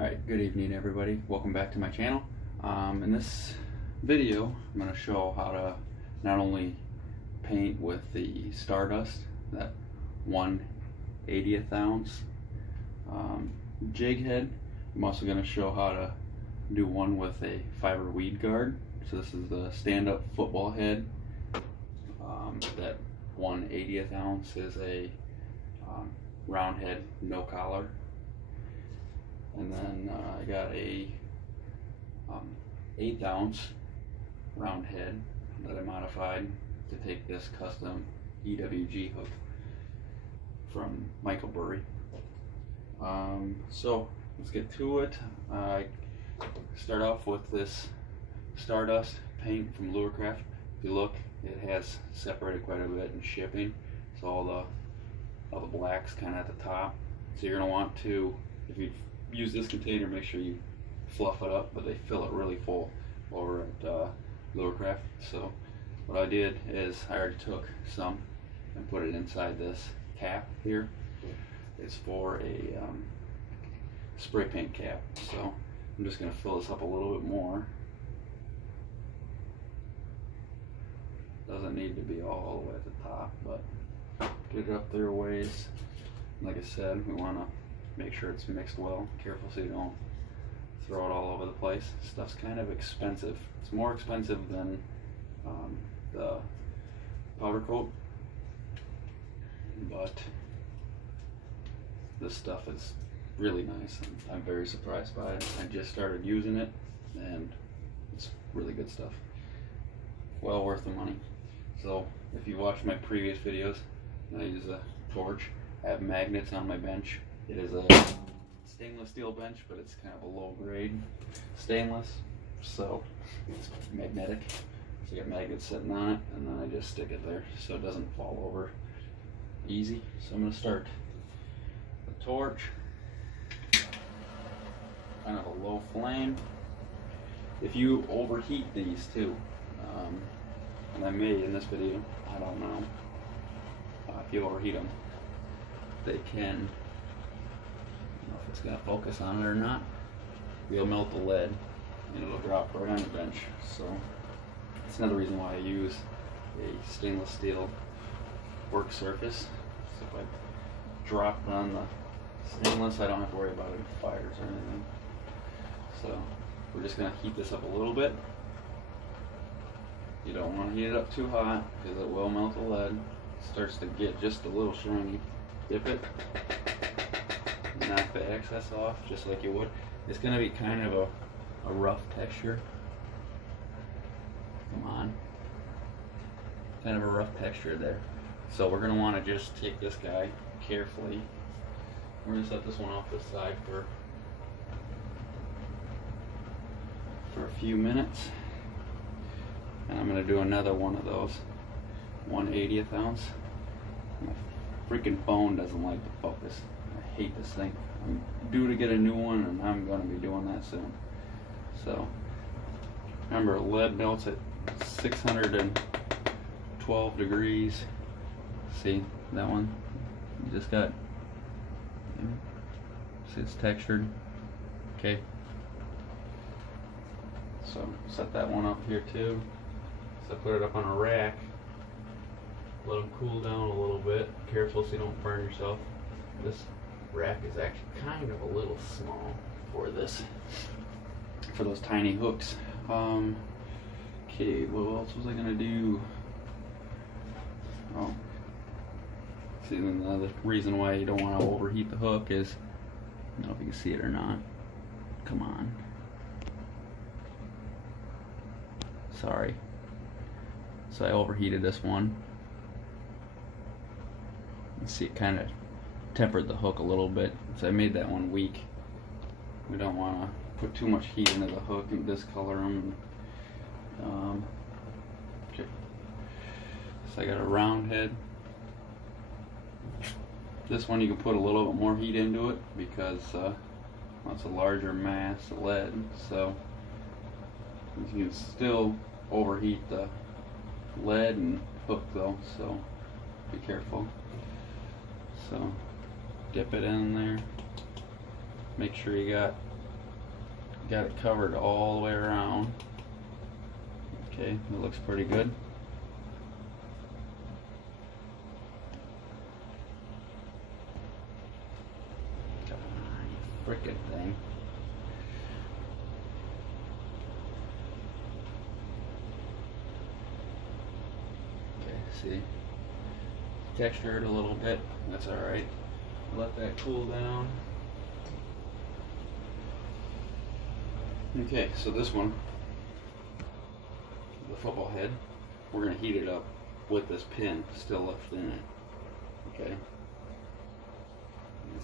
Alright, good evening everybody. Welcome back to my channel. In this video, I'm going to show how to not only paint with the Stardust, that 1/80th ounce jig head. I'm also going to show how to do one with a fiber weed guard. So this is the stand-up football head. That 1/80th ounce is a roundhead, no collar. And then I got a 1/8 ounce round head that I modified to take this custom EWG hook from Michael Burry. So let's get to it. I start off with this Stardust paint from Lockwire. If you look, it has separated quite a bit in shipping, so all the black's kind of at the top. So you're going to want to, if you use this container, make sure you fluff it up, but they fill it really full over at Lockwire. So what I did is I already took some and put it inside this cap here. It's for a spray paint cap, so I'm just going to fill this up a little bit more. Doesn't need to be all the way at the top, but get it up there a ways. Like I said, we want to make sure it's mixed well. Careful so you don't throw it all over the place. Stuff's kind of expensive. It's more expensive than the powder coat, but this stuff is really nice and I'm very surprised by it. I just started using it and it's really good stuff. Well worth the money. So if you watched my previous videos, I use a torch. I have magnets on my bench. It is a stainless steel bench, but it's kind of a low grade stainless, so it's magnetic. So you got magnets sitting on it, and then I just stick it there so it doesn't fall over easy. So I'm going to start the torch, kind of a low flame. If you overheat these too, and I may in this video, I don't know, if you overheat them, they can, I don't know if it's going to focus on it or not, you'll melt the lead and it'll drop right on the bench. So that's another reason why I use a stainless steel work surface. So if I drop it on the stainless, I don't have to worry about any fires or anything. So we're just going to heat this up a little bit. You don't want to heat it up too hot because it will melt the lead. It starts to get just a little shiny. Dip it, knock the excess off just like you would. It's going to be kind of a rough texture. Come on. Kind of a rough texture there. So we're going to want to just take this guy carefully. We're going to set this one off to the side for a few minutes. And I'm going to do another one of those 1/80th ounce. My freaking phone doesn't like to focus. I hate this thing. I'm due to get a new one and I'm going to be doing that soon. So remember, lead melts at 612 degrees. See that one? You just got, see it's textured. Okay. So set that one up here too. So put it up on a rack. Let them cool down a little bit. Careful so you don't burn yourself. This rack is actually kind of a little small for this, for those tiny hooks. Okay, what else was I gonna do? Oh, see, the reason why you don't want to overheat the hook is, I don't know if you can see it or not. Come on. Sorry. So I overheated this one. See, it kind of tempered the hook a little bit, so I made that one weak. We don't want to put too much heat into the hook and discolor them. Okay. So I got a round head. This one you can put a little bit more heat into it because well, it's a larger mass of lead, so you can still overheat the lead and hook though, so be careful. So dip it in there, make sure you got got it covered all the way around. Okay, it looks pretty good. Frickin' thing. Okay, see? Textured a little bit. That's alright. Let that cool down. Okay, so this one, the football head, we're going to heat it up with this pin still left in it. Okay?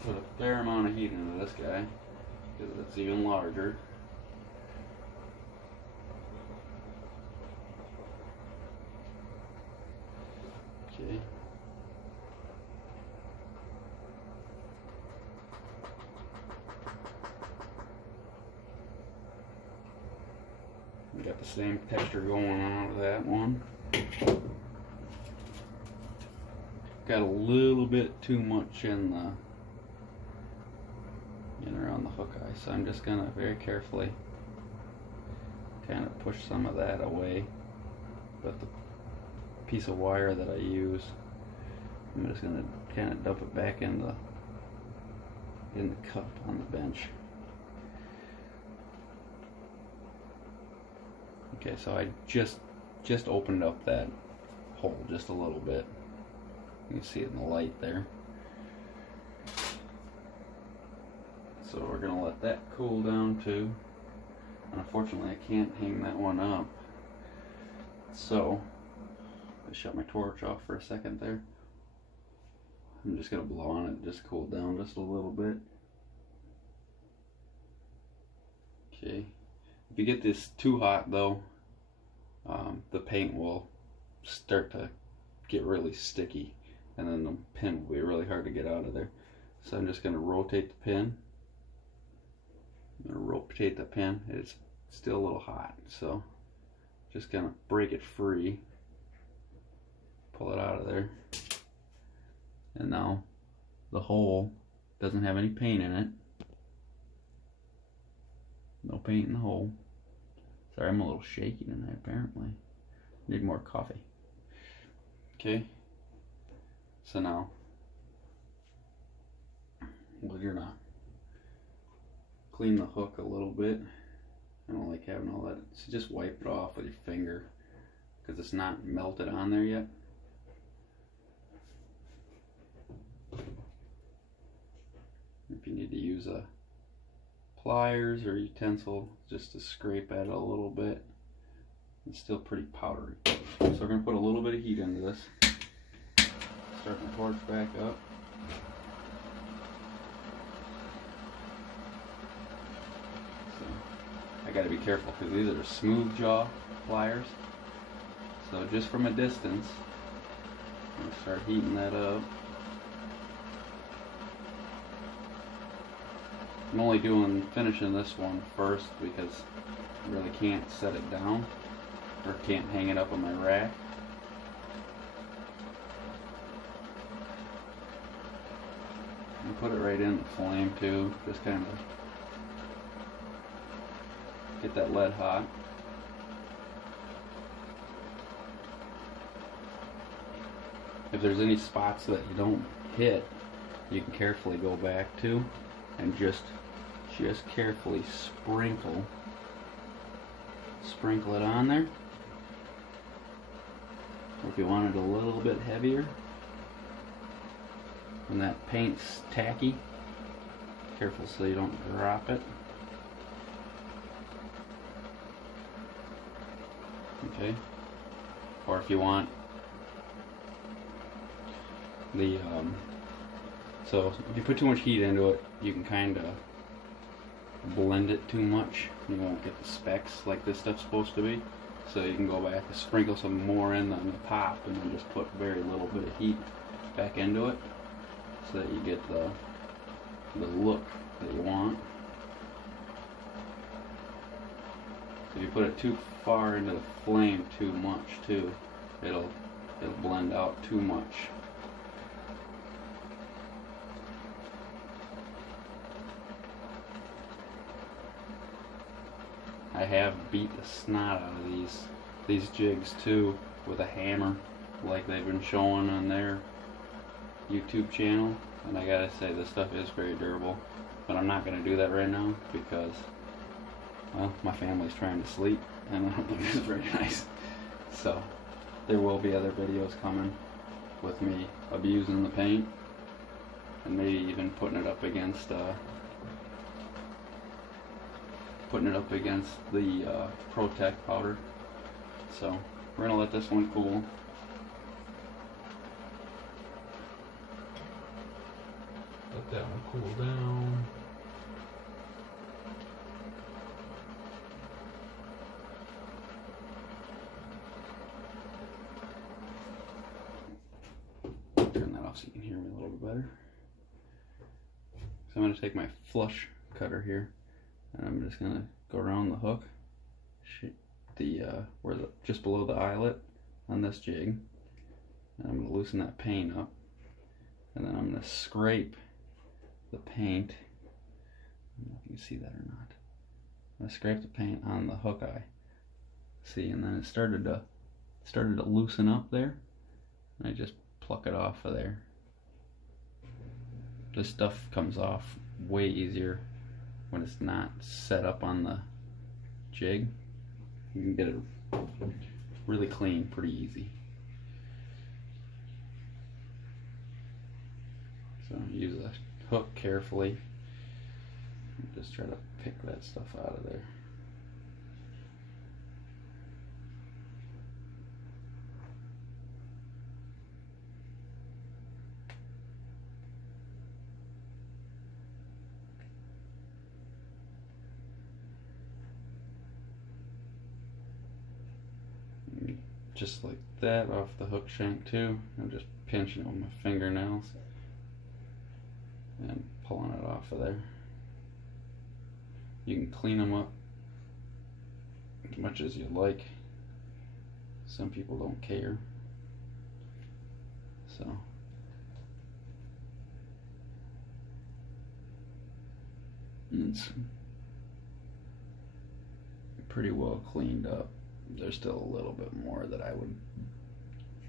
Put a fair amount of heat into this guy because it's even larger. Okay. We got the same texture going on with that one. Got a little bit too much in around the hook eye, so I'm just gonna very carefully kind of push some of that away. But the piece of wire that I use, I'm just gonna kind of dump it back in the cup on the bench. Okay, so I just opened up that hole just a little bit. You can see it in the light there. So we're going to let that cool down too. Unfortunately, I can't hang that one up. So, I shut my torch off for a second there. I'm just going to blow on it, just cool down just a little bit. Okay. If you get this too hot though, the paint will start to get really sticky, and then the pin will be really hard to get out of there. So I'm just going to rotate the pin. I'm going to rotate the pin. It's still a little hot, so just going to break it free, pull it out of there, and now the hole doesn't have any paint in it. No paint in the hole. Sorry, I'm a little shaky tonight apparently. Need more coffee. Okay, so now, well, you're not. Clean the hook a little bit. I don't like having all that. So just wipe it off with your finger because it's not melted on there yet. If you need to use a pliers or utensil just to scrape at it a little bit, it's still pretty powdery. So we're going to put a little bit of heat into this. Start my torch back up. I got to be careful because these are smooth jaw pliers. So just from a distance, I'm going to start heating that up. I'm only finishing this one first because I really can't set it down or can't hang it up on my rack. And put it right in the flame too, just kind of get that lead hot. If there's any spots that you don't hit, you can carefully go back to and just carefully sprinkle it on there. Or if you want it a little bit heavier, when that paint's tacky, careful so you don't drop it. Okay, or if you want the so if you put too much heat into it, you can kind of blend it too much. You won't get the specks like this stuff's supposed to be. So you can go back and sprinkle some more in on the top, and then just put very little bit of heat back into it, so that you get the look that you want. If you put it too far into the flame too much too, it'll blend out too much. I have beat the snot out of these jigs too with a hammer, like they've been showing on their YouTube channel. And I gotta say, this stuff is very durable. But I'm not gonna do that right now because, well, my family's trying to sleep and I don't think it's very nice. So there will be other videos coming with me abusing the paint and maybe even putting it up against the Protect powder. So we're gonna let this one cool. Let that one cool down. Turn that off so you can hear me a little bit better. So I'm going to take my flush cutter here and I'm just going to go around the hook, just below the eyelet on this jig, and I'm going to loosen that paint up, and then I'm going to scrape the paint. I don't know if you can see that or not. I'm going to scrape the paint on the hook eye. See, and then it started to loosen up there, and I just pluck it off of there. This stuff comes off way easier when it's not set up on the jig. You can get it really clean pretty easy. So use the hook carefully and just try to pick that stuff out of there. Just like that off the hook shank too. I'm just pinching it with my fingernails and pulling it off of there. You can clean them up as much as you like. Some people don't care. So it's pretty well cleaned up. There's still a little bit more that I would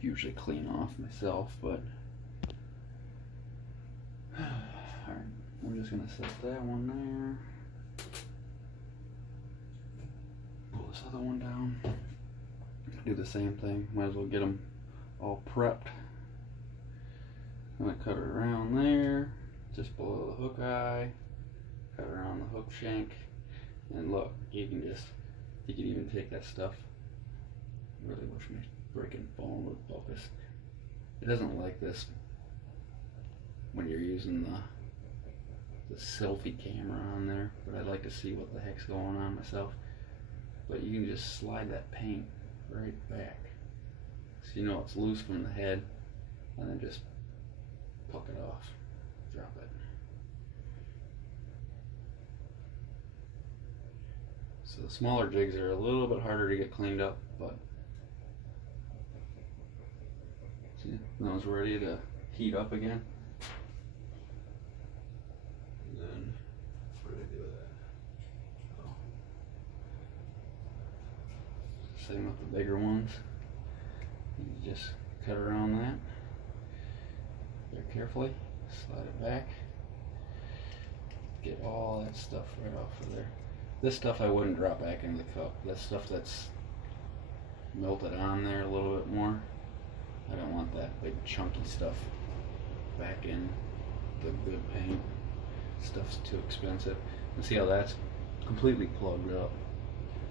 usually clean off myself, but alright, we're just gonna set that one there. Pull this other one down. Do the same thing. Might as well get them all prepped. I'm gonna cut it around there, just below the hook eye. Cut around the hook shank, and look, you can even take that stuff. I really wish my freaking phone would focus. It doesn't like this when you're using the selfie camera on there, but I'd like to see what the heck's going on myself. But you can just slide that paint right back, so you know it's loose from the head, and then just pluck it off, drop it. So the smaller jigs are a little bit harder to get cleaned up, but see, that was ready to heat up again. And then what do I do with that? Oh. Same with the bigger ones. You just cut around that very carefully, slide it back, get all that stuff right off of there. This stuff I wouldn't drop back into the cup. That stuff that's melted on there a little bit more, I don't want that big chunky stuff back in the good paint. Stuff's too expensive. And see how that's completely plugged up.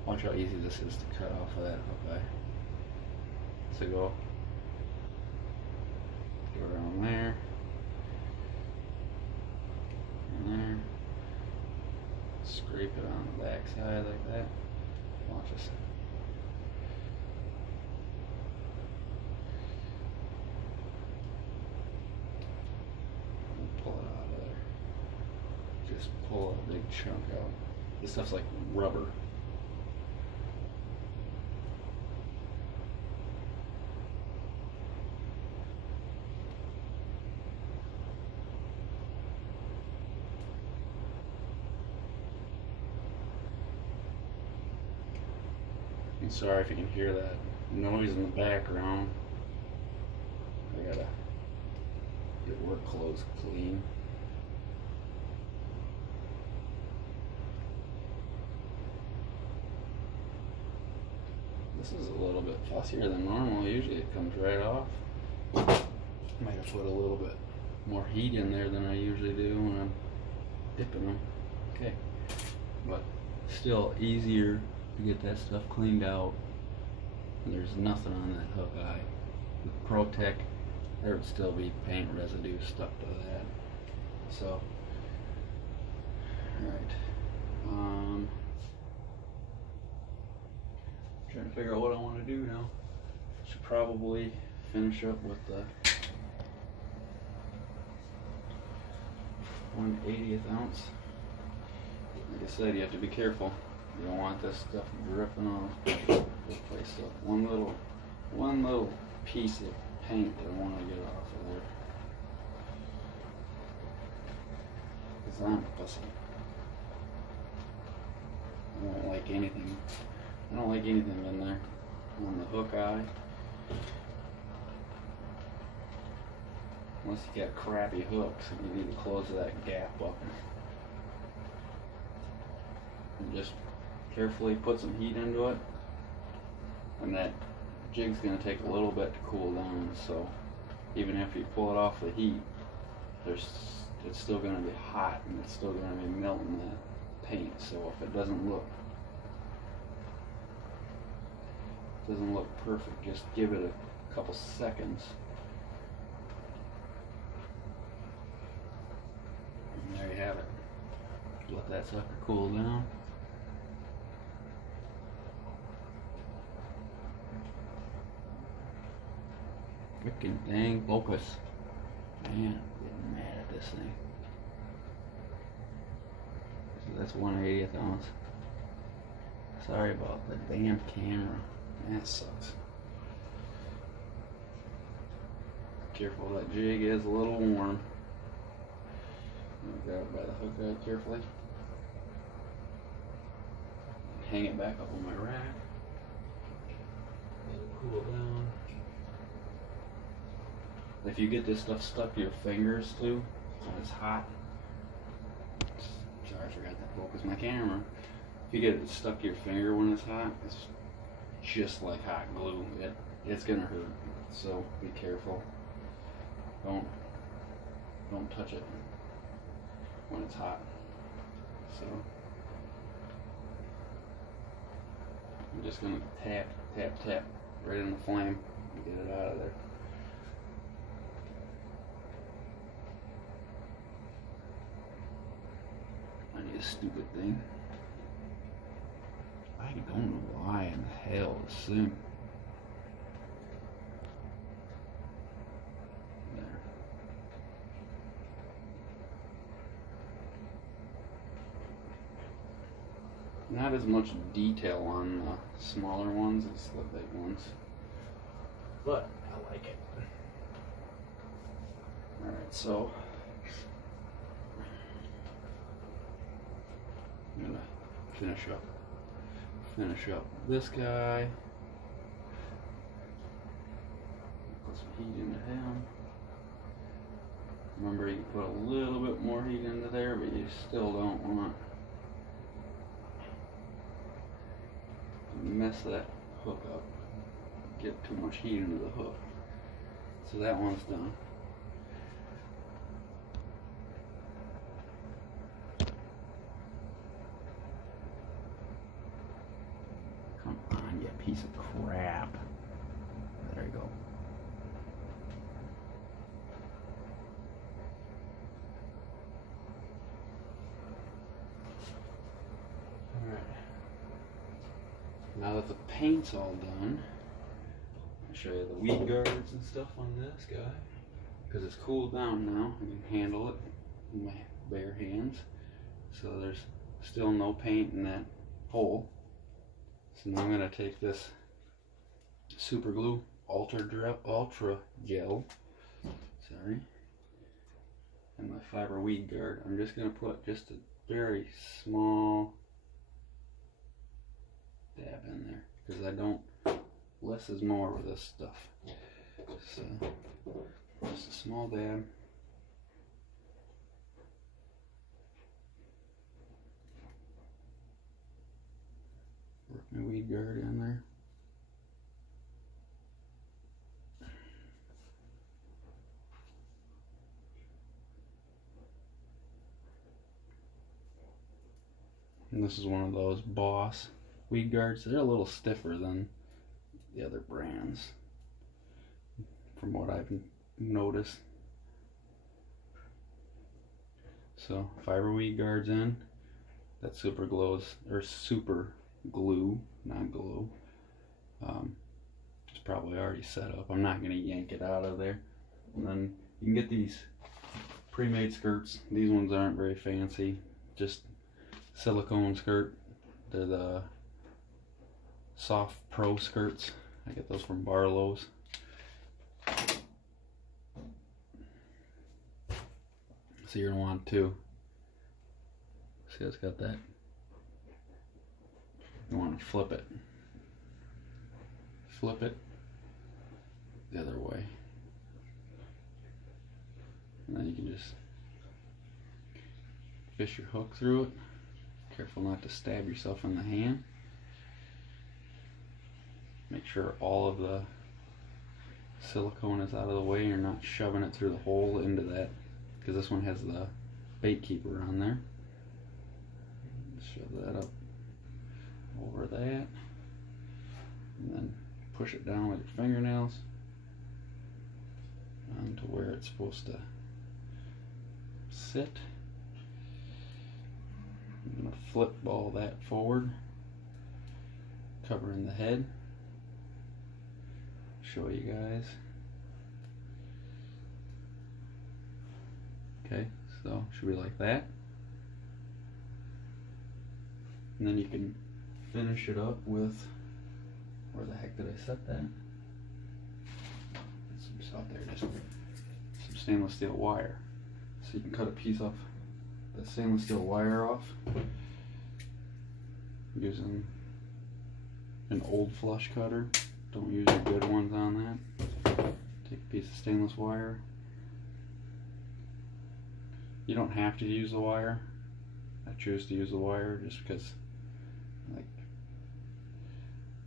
Watch how easy this is to cut off of that hook eye. So go around there, and there. Scrape it on the back side like that. Watch this. Pull it out of there. Just pull a big chunk out. This stuff's like rubber. I'm sorry if you can hear that noise in the background. I gotta get work clothes clean. This is a little bit fussier than normal. Usually it comes right off. Might have put a little bit more heat in there than I usually do when I'm dipping them. Okay, but still easier to get that stuff cleaned out. There's nothing on that hook eye. With Protec, there would still be paint residue stuck to that. So, alright. Trying to figure out what I want to do now. Should probably finish up with the 1/80th ounce. Like I said, you have to be careful. You don't want this stuff dripping off. Replace up one little piece of paint that I want to get off of there. Because I'm fussy. I don't like anything in there on the hook eye. Unless you got crappy hooks and you need to close that gap up. And just carefully put some heat into it. And that jig's going to take a little bit to cool down, so even if you pull it off the heat, it's still going to be hot and it's still going to be melting that paint. So if it doesn't look perfect, just give it a couple seconds. And there you have it. Let that sucker cool down. Freaking dang focus. Man, I'm getting mad at this thing. So that's 1/80th ounce. Sorry about the damn camera. That sucks. Careful, that jig is a little warm. Grab it by the hook eye carefully. Hang it back up on my rack. Let it cool down. If you get this stuff stuck to your fingers too, when it's hot. Sorry, I forgot to focus my camera. If you get it stuck to your finger when it's hot, it's just like hot glue. It's gonna hurt. So be careful. Don't touch it when it's hot. So I'm just gonna tap right in the flame and get it out of there. I need a stupid thing. I don't know why in the hell it's sim. There. Not as much detail on the smaller ones as the big ones, but I like it. Alright, so I'm gonna finish up this guy. Put some heat into him. Remember, you can put a little bit more heat into there, but you still don't want to mess that hook up. Get too much heat into the hook. So that one's done. Come on, you piece of crap. There you go. Alright. Now that the paint's all done, I'll show you the weed guards and stuff on this guy. Because it's cooled down now, I can handle it with my bare hands. So there's still no paint in that hole. So now I'm going to take this super glue ultra gel, and my fiber weed guard. I'm just going to put just a very small dab in there. because I don't, less is more with this stuff. So just a small dab. Work my weed guard in there. And this is one of those Boss weed guards. They're a little stiffer than the other brands, from what I've noticed. So fiber weed guards in. That super glue, not glue. It's probably already set up. I'm not gonna yank it out of there. And then you can get these pre-made skirts. These ones aren't very fancy, just silicone skirt. They're the soft pro skirts. I get those from Barlow's. So you're gonna want to see, it's got that. You want to flip it the other way, and then you can just fish your hook through it. Careful not to stab yourself in the hand. Make sure all of the silicone is out of the way. You're not shoving it through the hole into that, because this one has the bait keeper on there. Shove that up over that, and then push it down with your fingernails onto where it's supposed to sit. I'm going to flip ball that forward, covering the head. Show you guys. Okay, so should be like that. And then you can finish it up with, where the heck did I set that? Some out there, just some stainless steel wire. So you can cut a piece off the stainless steel wire off using an old flush cutter. Don't use the good ones on that. Take a piece of stainless wire. You don't have to use the wire. I choose to use the wire just because,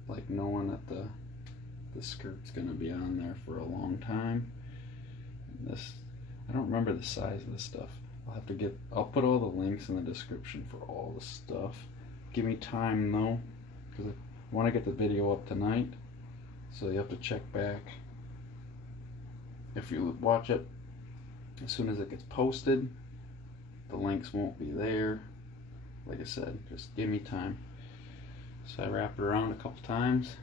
like knowing that the skirt's gonna be on there for a long time. And this, I don't remember the size of this stuff. I'll put all the links in the description for all the stuff. Give me time though, because I want to get the video up tonight. So you have to check back. If you watch it as soon as it gets posted, the links won't be there. Like I said, just give me time. So I wrap it around a couple times,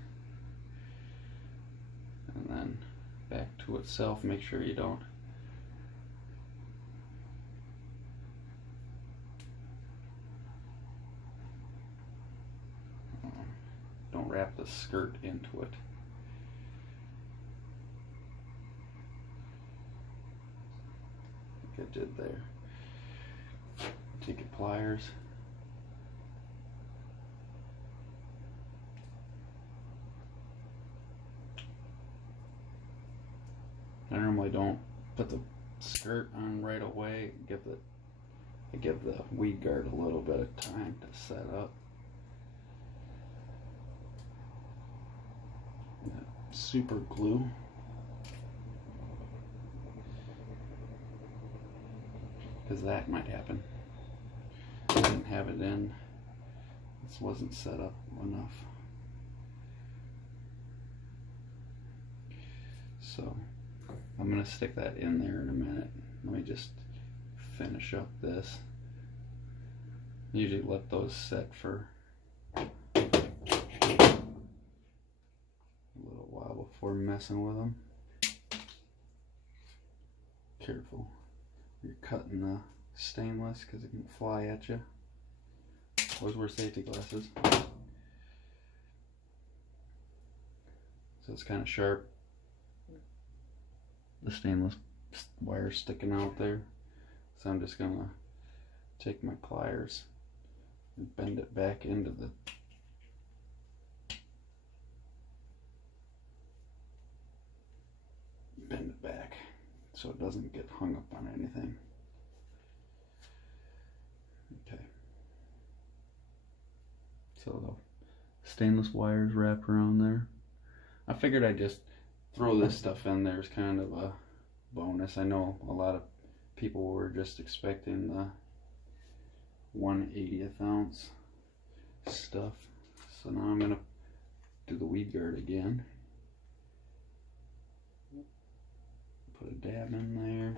and then back to itself. Make sure you don't wrap the skirt into it. Like I did there. Take your pliers. I normally don't put the skirt on right away. I give the weed guard a little bit of time to set up. Super glue. Because that might happen. I didn't have it in. This wasn't set up enough. So I'm going to stick that in there in a minute. Let me just finish up this. Usually let those set for a little while before messing with them. Careful. You're cutting the stainless because it can fly at you. Always wear safety glasses. So it's kind of sharp. The stainless wire sticking out there. So I'm just gonna take my pliers and bend it back into so it doesn't get hung up on anything. Okay. So the stainless wire is wrapped around there. I figured I'd just throw this stuff in there as kind of a bonus. I know a lot of people were just expecting the 1/80th ounce stuff. So now I'm gonna do the weed guard again. Put a dab in there.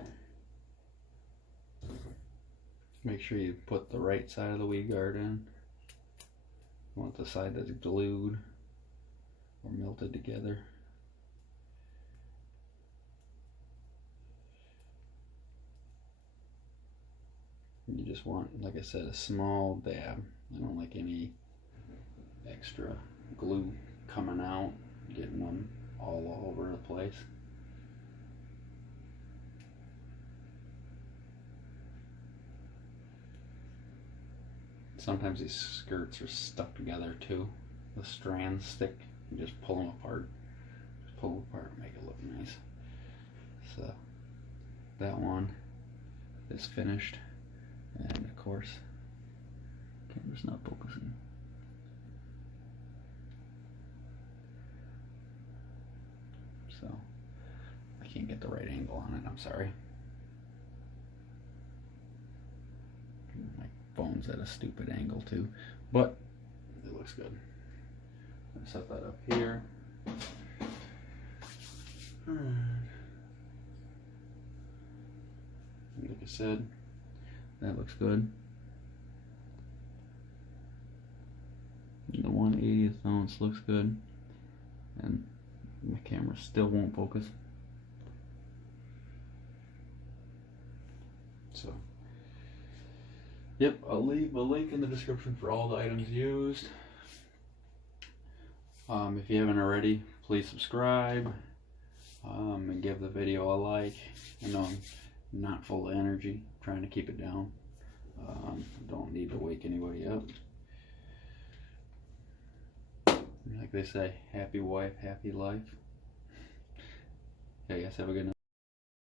Make sure you put the right side of the weed guard in. You want the side that's glued or melted together. You just want, like I said, a small dab. I don't like any extra glue coming out, getting them all over the place. Sometimes these skirts are stuck together too. The strands stick. You just pull them apart. Just pull them apart and make it look nice. So that one is finished. And of course, camera's not focusing. So I can't get the right angle on it, I'm sorry. My phone's at a stupid angle too, but it looks good. I'm gonna set that up here. Like I said, that looks good. The 1/80th ounce looks good, and my camera still won't focus. So, yep, I'll leave a link in the description for all the items used. If you haven't already, please subscribe and give the video a like. I know I'm not full of energy, I'm trying to keep it down. Don't need to wake anybody up. Like they say, happy wife, happy life. Okay, guys, have a good night.